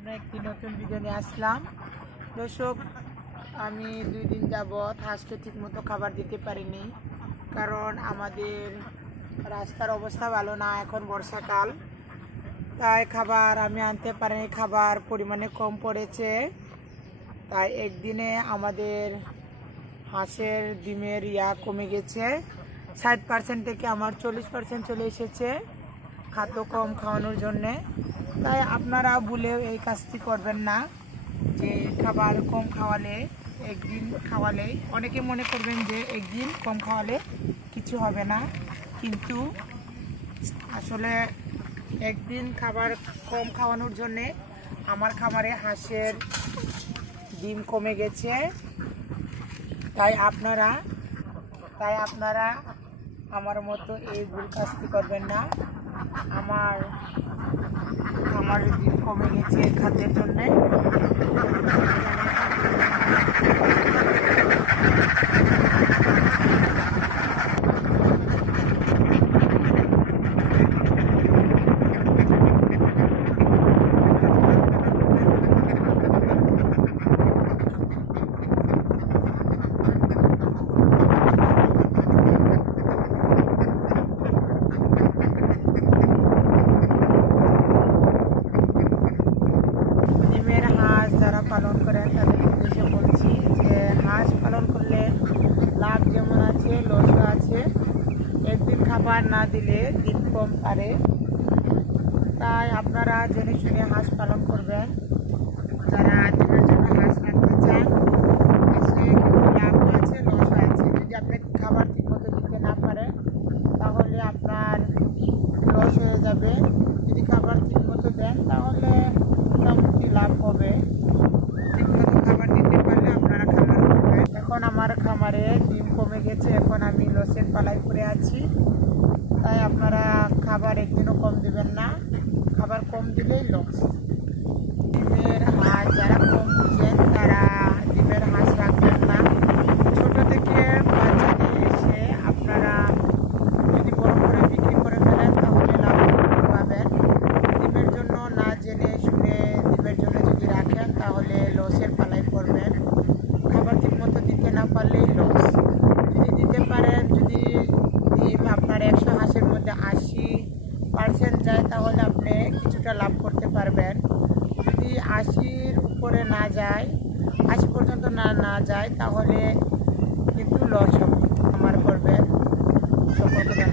জন্য একটি নতুন ভিডিও নিয়ে আসলাম। দর্শক, আমি 2 দিন যাবৎ হাঁসকে ঠিকমতো খাবার দিতে পারিনি, কারণ আমাদের রাস্তার অবস্থা ভালো না। এখন বর্ষাকাল, তাই খাবার আমি আনতে পারিনি, খাবার পরিমাণে কম পড়েছে। তাই একদিনে আমাদের হাঁসের ডিমের কমে গেছে। 60% থেকে আমার 40% চলে এসেছে খাদ্য কম খাওয়ানোর জন্যে। তাই আপনারা ভুলেও এই কাজটি করবেন না, যে খাবার কম খাওয়ালে, একদিন খাওয়ালে, অনেকে মনে করবেন যে একদিন কম খাওয়ালে কিছু হবে না, কিন্তু আসলে একদিন খাবার কম খাওয়ানোর জন্যে আমার খামারে হাঁসের ডিম কমে গেছে। তাই আপনারা আমার মতো এই ভুল কাজটি করবেন না। আমার ডিম কমে গেছে খাদ্যের জন্যে। যারা পালন করেন তাদের উদ্দেশ্যে বলছি যে হাঁস পালন করলে লাভ যেমন আছে, লসও আছে। একদিন খাবার না দিলে ডিম কম পারে, তাই আপনারা জেনে শুনে হাঁস পালন করবেন। যারা ডিমের জন্য হাঁস রাখতে চান, হাঁসে কিন্তু লাভও আছে, লসও আছে। যদি আপনি খাবার ঠিকমতো দিতে না পারেন তাহলে আপনার লস হয়ে যাবে। যদি খাবার ঠিকমতো দেন তাহলে মোটামুটি লাভ হবে। ঠিকমতো খাবার দিতে পারলে আপনারা খামার করবেন। এখন আমার খামারে ডিম কমে গেছে, এখন আমি লসের পালায় পড়ে আছি। তাই আপনারা খাবার একদিনও কম দিবেন না, খাবার কম দিলেই লস। ডিমের হাঁস যারা কম বুঝেন তারা ডিমের হাঁস রাখবেন না। ছোট থেকে বাচ্চা নিয়ে এসে আপনারা যদি বড় করে বিক্রি করে ফেলেন তাহলে লাভ পাবেন। ডিমের জন্য না জেনে শুনে ডিমের জন্য যদি রাখেন তাহলে লসের পালায় পড়বেন। খাবার ঠিক মতো দিতে না পারলেই লস। যদি দিতে পারেন, যদি ডিম আপনার 100 হাঁসের মধ্যে 80% যায় তাহলে আপনি কিছুটা লাভ করতে পারবেন। যদি 80-র উপরে না যায়, 80 পর্যন্ত না যায় তাহলে কিন্তু লস হবে। আমার করবেন সকলকে।